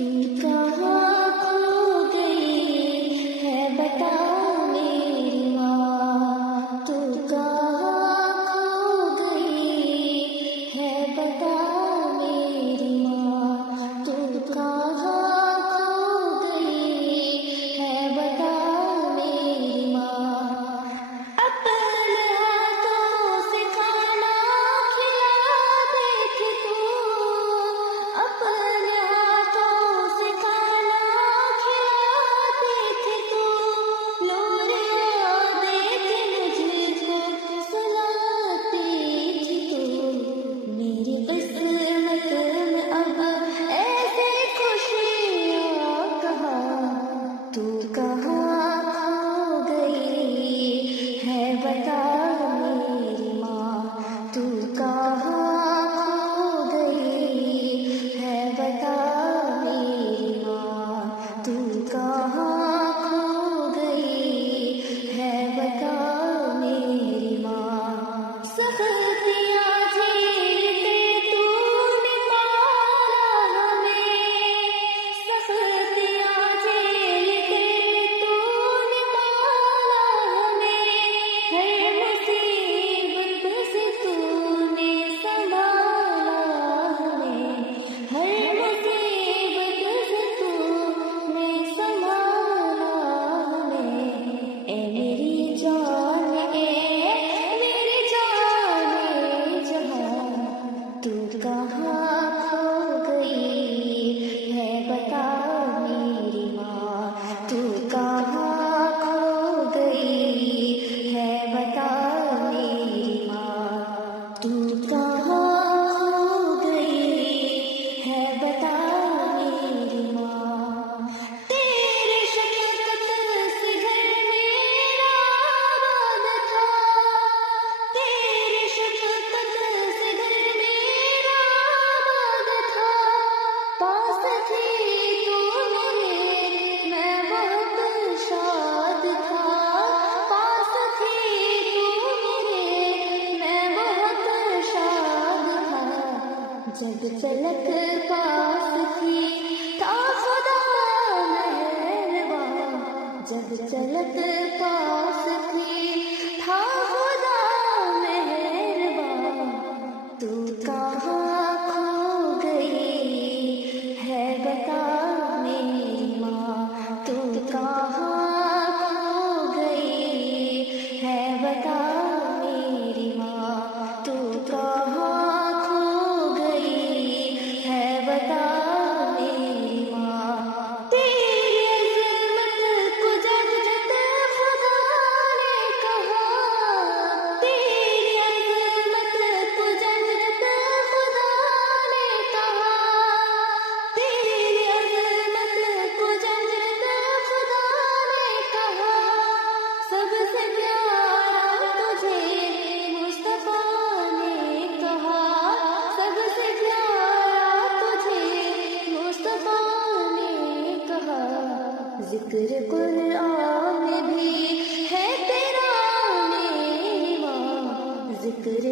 تو کہاں کھو گئی ہے بتا میری ماں، تو کہاں کھو گئی ہے بتا میری ماں، تو کہاں کھو گئی ہے بتا میری ماں۔ اپنے ہاتھوں سے کھانا کھلاتے تھے تو، اپنے ہاتھوں سے کھانا کھلاتے تھے تو، لوریاں دے کے مجھے کو سلاتی تھی تو، میری قسمت میں اب ایسے خوشیاں کہاں، تو کہاں کھو گئی ہے بتا میری ماں، تو کہاں کھو گئی ہے بتا میری ماں، تو کہاں کھو گئی ہے بتا میری ماں۔ سختیاں جھیلتے تو نے پالا ہمیں، سختیاں جھیلتے تو نے پالا ہمیں، ہر مصیبت سے تو نے سنبھالا ہمیں، ہر مصیبت سے تو نے سنبھالا ہمیں۔ اے میری جان، اے میری جان جہاں، تو کہاں کھو گئی ہے بتا میری ماں، تو کہاں کھو گئی ہے بتا میری ماں، تو کہاں کھو گئی ہے بتا میری ماں۔ تیرے شفقت سے گھر میرا آباد تھا، تیرے شفقت سے گھر میرا آباد تھا، پاس تھی تو میرے میں بہت شاد تھا، پاس تھی تو میرے میں بہت شاد تھا، جب تلک پاس تھی تھا خدا مہرباں، جب تلک پاس تھی تھا خدا مہرباں، تو کہاں کھو گئی ہے بتا میری ماں، تو کہاں کھو گئی ہے بتا میری ماں، تو کہاں کھو گئی ہے بتا میری ماں۔ تیری عظمت کو جب جب خدا نے کہا، تیری عظمت کو جب جب خدا نے کہا، تیری عظمت کو جب جب خدا نے کہا، سب سے پیارا تجھے مصطفیٰ نے کہا، سب سے پیارا تجھے مصطفیٰ نے کہا، ذکر قرآن میں بھی ہے تیرا میری ماں، ذکر